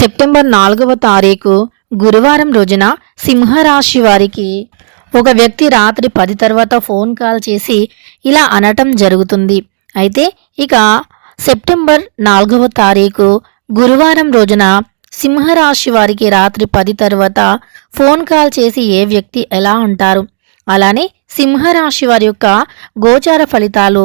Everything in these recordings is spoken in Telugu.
సెప్టెంబర్ నాలుగవ తారీఖు గురువారం రోజున సింహరాశి వారికి ఒక వ్యక్తి రాత్రి పది తర్వాత ఫోన్ కాల్ చేసి ఇలా అనటం జరుగుతుంది. అయితే ఇక సెప్టెంబర్ నాలుగవ తారీఖు గురువారం రోజున సింహరాశి వారికి రాత్రి పది తర్వాత ఫోన్ కాల్ చేసి ఏ వ్యక్తి ఎలా అంటారు అలానే సింహరాశి వారి యొక్క గోచార ఫలితాలు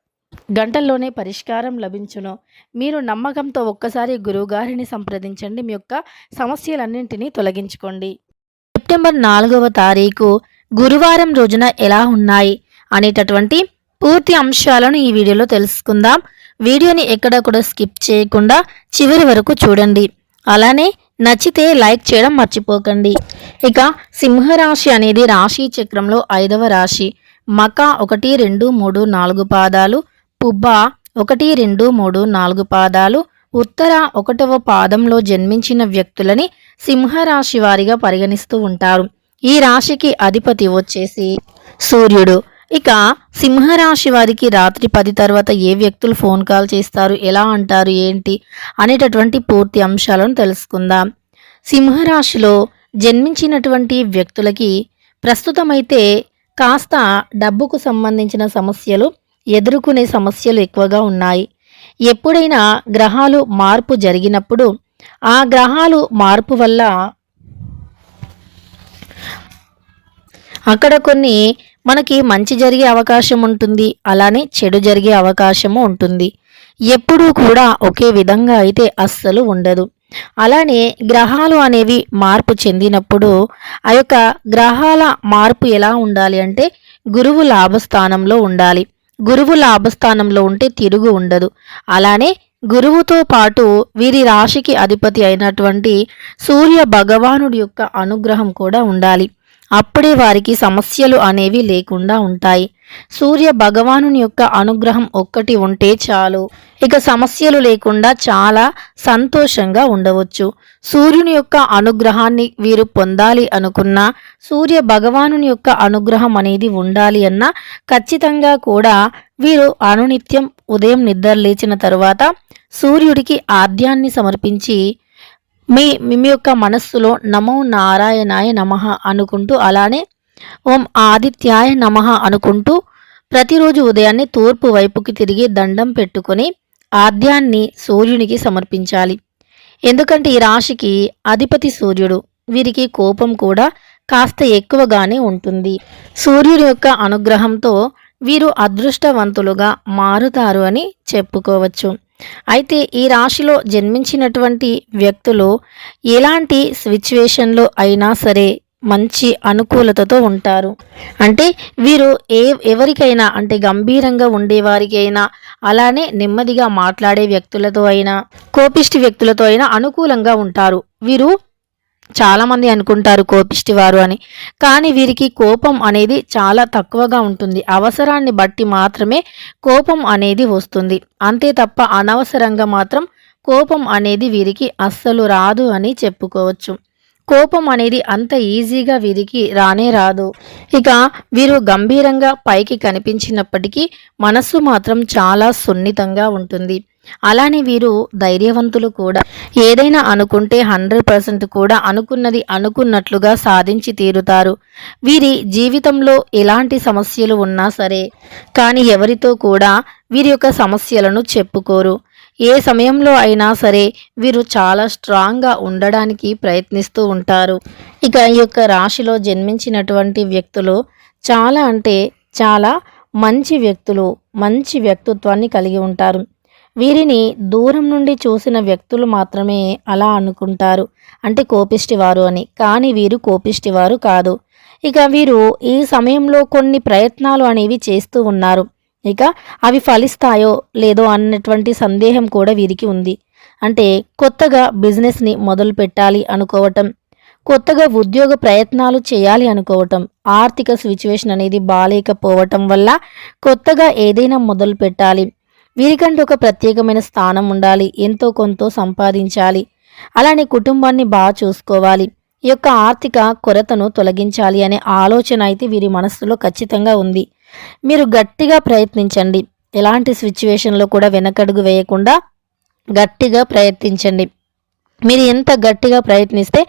గంటల్లోనే పరిష్కారం లభించును. మీరు నమ్మకంతో ఒక్కసారి గురువుగారిని సంప్రదించండి. మీ యొక్క సమస్యలన్నింటినీ తొలగించుకోండి. సెప్టెంబర్ నాలుగవ తారీఖు గురువారం రోజున ఎలా ఉన్నాయి అనేటటువంటి పూర్తి అంశాలను ఈ వీడియోలో తెలుసుకుందాం. వీడియోని ఎక్కడ కూడా స్కిప్ చేయకుండా చివరి వరకు చూడండి. అలానే నచ్చితే లైక్ చేయడం మర్చిపోకండి. ఇక సింహరాశి అనేది రాశి చక్రంలో ఐదవ రాశి. మక ఒకటి రెండు మూడు నాలుగు పాదాలు. పుబ్బ ఒకటి రెండు మూడు నాలుగు పాదాలు ఉత్తర ఒకటవ పాదంలో జన్మించిన వ్యక్తులని సింహరాశి వారిగా పరిగణిస్తూ ఉంటారు. ఈ రాశికి అధిపతి వచ్చేసి సూర్యుడు. ఇక సింహరాశి వారికి రాత్రి పది తర్వాత ఏ వ్యక్తులు ఫోన్ కాల్ చేస్తారు ఎలా అంటారు ఏంటి అనేటటువంటి పూర్తి అంశాలను తెలుసుకుందాం. సింహరాశిలో జన్మించినటువంటి వ్యక్తులకి ప్రస్తుతమైతే కాస్త డబ్బుకు సంబంధించిన సమస్యలు ఎదుర్కొనే సమస్యలు ఎక్కువగా ఉన్నాయి. ఎప్పుడైనా గ్రహాలు మార్పు జరిగినప్పుడు ఆ గ్రహాలు మార్పు వల్ల అక్కడ కొన్ని మనకి మంచి జరిగే అవకాశం ఉంటుంది అలానే చెడు జరిగే అవకాశము ఉంటుంది. ఎప్పుడూ కూడా ఒకే విధంగా అయితే అస్సలు ఉండదు. అలానే గ్రహాలు అనేవి మార్పు చెందినప్పుడు ఆ యొక్క గ్రహాల మార్పు ఎలా ఉండాలి అంటే గురువు లాభస్థానంలో ఉండాలి. గురువు లాభస్థానంలో ఉంటే తిరుగు ఉండదు. అలానే గురువుతో పాటు వీరి రాశికి అధిపతి అయినటువంటి సూర్య భగవానుడి యొక్క అనుగ్రహం కూడా ఉండాలి. అప్పుడే వారికి సమస్యలు అనేవి లేకుండా ఉంటాయి. సూర్య భగవానుని యొక్క అనుగ్రహం ఒక్కటి ఉంటే చాలు. ఇక సమస్యలు లేకుండా చాలా సంతోషంగా ఉండవచ్చు. సూర్యుని యొక్క అనుగ్రహాన్ని వీరు పొందాలి అనుకున్నా సూర్య భగవానుని యొక్క అనుగ్రహం అనేది ఉండాలి అన్న ఖచ్చితంగా కూడా వీరు అనునిత్యం ఉదయం నిద్ర లేచిన తరువాత సూర్యుడికి ఆద్యాన్ని సమర్పించి మీ మీ యొక్క మనస్సులో నమో నారాయణాయ నమః అనుకుంటూ అలానే ఓం ఆదిత్యాయ నమః అనుకుంటూ ప్రతిరోజు ఉదయాన్నే తూర్పు వైపుకి తిరిగి దండం పెట్టుకొని ఆద్యాన్ని సూర్యునికి సమర్పించాలి. ఎందుకంటే ఈ రాశికి అధిపతి సూర్యుడు వీరికి కోపం కూడా కాస్త ఎక్కువగానే ఉంటుంది. సూర్యుడి యొక్క అనుగ్రహంతో వీరు అదృష్టవంతులుగా మారుతారు అని చెప్పుకోవచ్చు. అయితే ఈ రాశిలో జన్మించినటువంటి వ్యక్తులు ఎలాంటి సిచ్యువేషన్లో అయినా సరే మంచి అనుకూలతతో ఉంటారు. అంటే వీరు ఏ ఎవరికైనా అంటే గంభీరంగా ఉండేవారికి అయినా అలానే నెమ్మదిగా మాట్లాడే వ్యక్తులతో అయినా కోపిష్టి వ్యక్తులతో అయినా అనుకూలంగా ఉంటారు. వీరు చాలామంది అనుకుంటారు కోపిష్టి వారు అని. కానీ వీరికి కోపం అనేది చాలా తక్కువగా ఉంటుంది. అవసరాన్ని బట్టి మాత్రమే కోపం అనేది వస్తుంది. అంతే తప్ప అనవసరంగా మాత్రం కోపం అనేది వీరికి అస్సలు రాదు అని చెప్పుకోవచ్చు. కోపం అనేది అంత ఈజీగా వీరికి రానే రాదు. ఇక వీరు గంభీరంగా పైకి కనిపించినప్పటికీ మనస్సు మాత్రం చాలా సున్నితంగా ఉంటుంది. అలానే వీరు ధైర్యవంతులు కూడా. ఏదైనా అనుకుంటే హండ్రెడ్ పర్సెంట్ కూడా అనుకున్నది అనుకున్నట్లుగా సాధించి తీరుతారు. వీరి జీవితంలో ఎలాంటి సమస్యలు ఉన్నా సరే కానీ ఎవరితో కూడా వీరి యొక్క సమస్యలను చెప్పుకోరు. ఏ సమయంలో అయినా సరే వీరు చాలా స్ట్రాంగ్గా ఉండడానికి ప్రయత్నిస్తూ ఉంటారు. ఇక ఈ యొక్క రాశిలో జన్మించినటువంటి వ్యక్తులు చాలా అంటే చాలా మంచి వ్యక్తులు మంచి వ్యక్తిత్వాన్ని కలిగి ఉంటారు. వీరిని దూరం నుండి చూసిన వ్యక్తులు మాత్రమే అలా అనుకుంటారు. అంటే కోపిష్టివారు అని. కానీ వీరు కోపిష్టివారు కాదు. ఇక వీరు ఈ సమయంలో కొన్ని ప్రయత్నాలు అనేవి చేస్తూ ఉన్నారు. ఇక అవి ఫలిస్తాయో లేదో అన్నటువంటి సందేహం కూడా వీరికి ఉంది. అంటే కొత్తగా బిజినెస్ని మొదలు పెట్టాలి అనుకోవటం కొత్తగా ఉద్యోగ ప్రయత్నాలు చేయాలి అనుకోవటం ఆర్థిక సిచ్యువేషన్ అనేది బాగాలేకపోవటం వల్ల కొత్తగా ఏదైనా మొదలు పెట్టాలి. వీరికంటూ ఒక ప్రత్యేకమైన స్థానం ఉండాలి ఎంతో కొంత సంపాదించాలి. అలానే కుటుంబాన్ని బాగా చూసుకోవాలి. ఈ యొక్క ఆర్థిక కొరతను తొలగించాలి అనే ఆలోచన అయితే వీరి మనస్సులో ఖచ్చితంగా ఉంది. మీరు గట్టిగా ప్రయత్నించండి. ఎలాంటి సిచ్యువేషన్లో కూడా వెనకడుగు వేయకుండా గట్టిగా ప్రయత్నించండి. మీరు ఎంత గట్టిగా ప్రయత్నిస్తే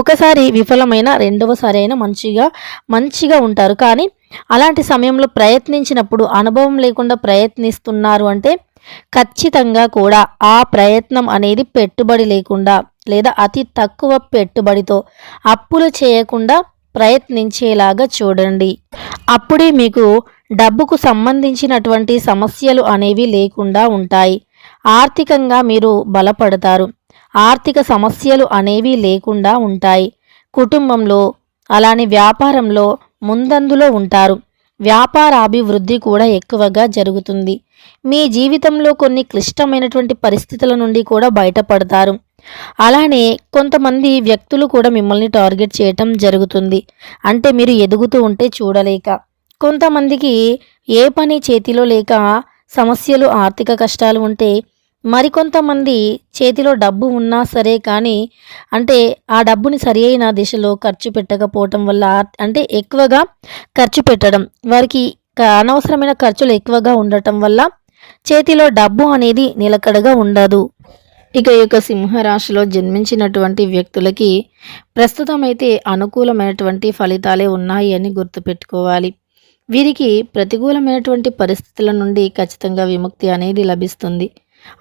ఒకసారి విఫలమైన రెండవసారి అయినా మంచిగా మంచిగా ఉంటారు. కానీ అలాంటి సమయంలో ప్రయత్నించినప్పుడు అనుభవం లేకుండా ప్రయత్నిస్తున్నారు అంటే ఖచ్చితంగా కూడా ఆ ప్రయత్నం అనేది పెట్టుబడి లేకుండా లేదా అతి తక్కువ పెట్టుబడితో అప్పులు చేయకుండా ప్రయత్నించేలాగా చూడండి. అప్పుడే మీకు డబ్బుకు సంబంధించినటువంటి సమస్యలు అనేవి లేకుండా ఉంటాయి. ఆర్థికంగా మీరు బలపడతారు. ఆర్థిక సమస్యలు అనేవి లేకుండా ఉంటాయి. కుటుంబంలో అలానే వ్యాపారంలో ముందందులో ఉంటారు. వ్యాపారాభివృద్ధి కూడా ఎక్కువగా జరుగుతుంది. మీ జీవితంలో కొన్ని క్లిష్టమైనటువంటి పరిస్థితుల నుండి కూడా బయటపడతారు. అలానే కొంతమంది వ్యక్తులు కూడా మిమ్మల్ని టార్గెట్ చేయటం జరుగుతుంది. అంటే మీరు ఎదుగుతూ ఉంటే చూడలేక. కొంతమందికి ఏ పని చేతిలో లేక సమస్యలు ఆర్థిక కష్టాలు ఉంటే మరికొంతమంది చేతిలో డబ్బు ఉన్నా సరే కానీ అంటే ఆ డబ్బుని సరి అయిన దిశలో ఖర్చు పెట్టకపోవటం వల్ల అంటే ఎక్కువగా ఖర్చు పెట్టడం వారికి అనవసరమైన ఖర్చులు ఎక్కువగా ఉండటం వల్ల చేతిలో డబ్బు అనేది నిలకడగా ఉండదు. ఇక ఈ యొక్క సింహరాశిలో జన్మించినటువంటి వ్యక్తులకి ప్రస్తుతం అయితే అనుకూలమైనటువంటి ఫలితాలే ఉన్నాయి అని గుర్తుపెట్టుకోవాలి. వీరికి ప్రతికూలమైనటువంటి పరిస్థితుల నుండి ఖచ్చితంగా విముక్తి అనేది లభిస్తుంది.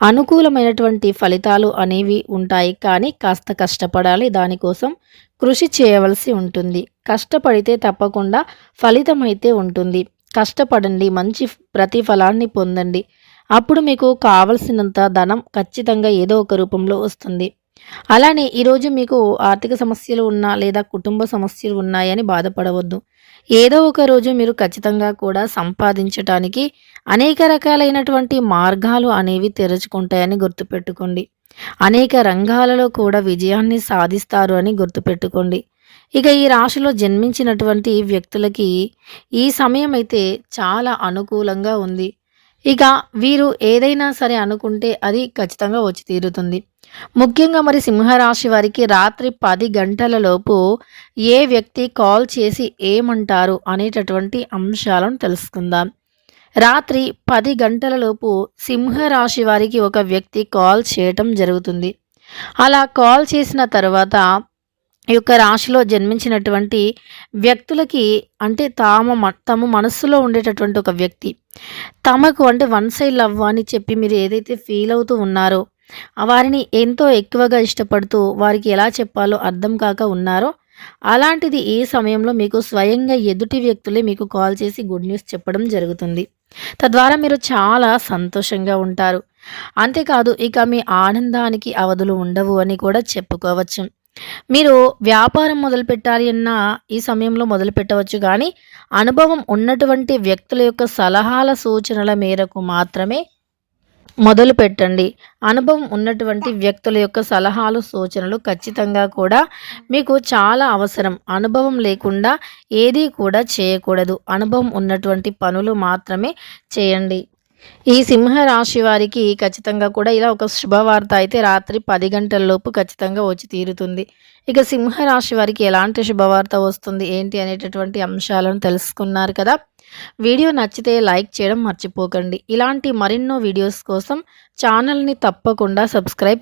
అనుకూలమైనటువంటి ఫలితాలు అనేవి ఉంటాయి కానీ కాస్త కష్టపడాలి. దానికోసం కృషి చేయవలసి ఉంటుంది. కష్టపడితే తప్పకుండా ఫలితం అయితే ఉంటుంది. కష్టపడండి మంచి ప్రతిఫలాన్ని పొందండి. అప్పుడు మీకు కావలసినంత ధనం ఖచ్చితంగా ఏదో ఒక రూపంలో వస్తుంది. అలానే ఈరోజు మీకు ఆర్థిక సమస్యలు ఉన్నా లేదా కుటుంబ సమస్యలు ఉన్నాయని బాధపడవద్దు. ఏదో ఒక రోజు మీరు ఖచ్చితంగా కూడా సంపాదించటానికి అనేక రకాలైనటువంటి మార్గాలు అనేవి తెరుచుకుంటాయని గుర్తుపెట్టుకోండి. అనేక రంగాలలో కూడా విజయాన్ని సాధిస్తారు అని గుర్తుపెట్టుకోండి. ఇక ఈ రాశిలో జన్మించినటువంటి వ్యక్తులకి ఈ సమయం అయితే చాలా అనుకూలంగా ఉంది. ఇక వీరు ఏదైనా సరే అనుకుంటే అది ఖచ్చితంగా వచ్చి తీరుతుంది. ముఖ్యంగా మరి సింహరాశి వారికి రాత్రి పది గంటలలోపు ఏ వ్యక్తి కాల్ చేసి ఏమంటారు అనేటటువంటి అంశాలను తెలుసుకుందాం. రాత్రి పది గంటల లోపు సింహరాశి వారికి ఒక వ్యక్తి కాల్ చేయటం జరుగుతుంది. అలా కాల్ చేసిన తర్వాత యొక్క రాశిలో జన్మించినటువంటి వ్యక్తులకి అంటే తాము తమ మనస్సులో ఉండేటటువంటి ఒక వ్యక్తి. తమకు అంటే వన్ సైడ్ లవ్ అని చెప్పి మీరు ఏదైతే ఫీల్ అవుతూ ఉన్నారో వారిని ఎంతో ఎక్కువగా ఇష్టపడుతూ వారికి ఎలా చెప్పాలో అర్థం కాక ఉన్నారో అలాంటిది ఈ సమయంలో మీకు స్వయంగా ఎదుటి వ్యక్తులే మీకు కాల్ చేసి గుడ్ న్యూస్ చెప్పడం జరుగుతుంది. తద్వారా మీరు చాలా సంతోషంగా ఉంటారు. అంతేకాదు ఇక మీ ఆనందానికి అవధులు ఉండవు అని కూడా చెప్పుకోవచ్చు. మీరు వ్యాపారం మొదలు పెట్టాలి అన్న ఈ సమయంలో మొదలు పెట్టవచ్చు కానీ అనుభవం ఉన్నటువంటి వ్యక్తుల యొక్క సలహాల సూచనల మేరకు మాత్రమే మొదలు పెట్టండి అనుభవం ఉన్నటువంటి వ్యక్తుల యొక్క సలహాలు సూచనలు ఖచ్చితంగా కూడా మీకు చాలా అవసరం. అనుభవం లేకుండా ఏదీ కూడా చేయకూడదు. అనుభవం ఉన్నటువంటి పనులు మాత్రమే చేయండి. ఈ సింహరాశి వారికి ఖచ్చితంగా కూడా ఇలా ఒక శుభవార్త అయితే రాత్రి పది గంటల లోపు ఖచ్చితంగా వచ్చి తీరుతుంది. ఇక సింహరాశి వారికి ఎలాంటి శుభవార్త వస్తుంది? ఏంటి అనేటటువంటి అంశాలను తెలుసుకున్నారు కదా? వీడియో నచ్చితే లైక్ చేయడం మర్చిపోకండి. ఇలాంటి మరెన్నో వీడియోస్ కోసం ఛానల్ని తప్పకుండా సబ్స్క్రైబ్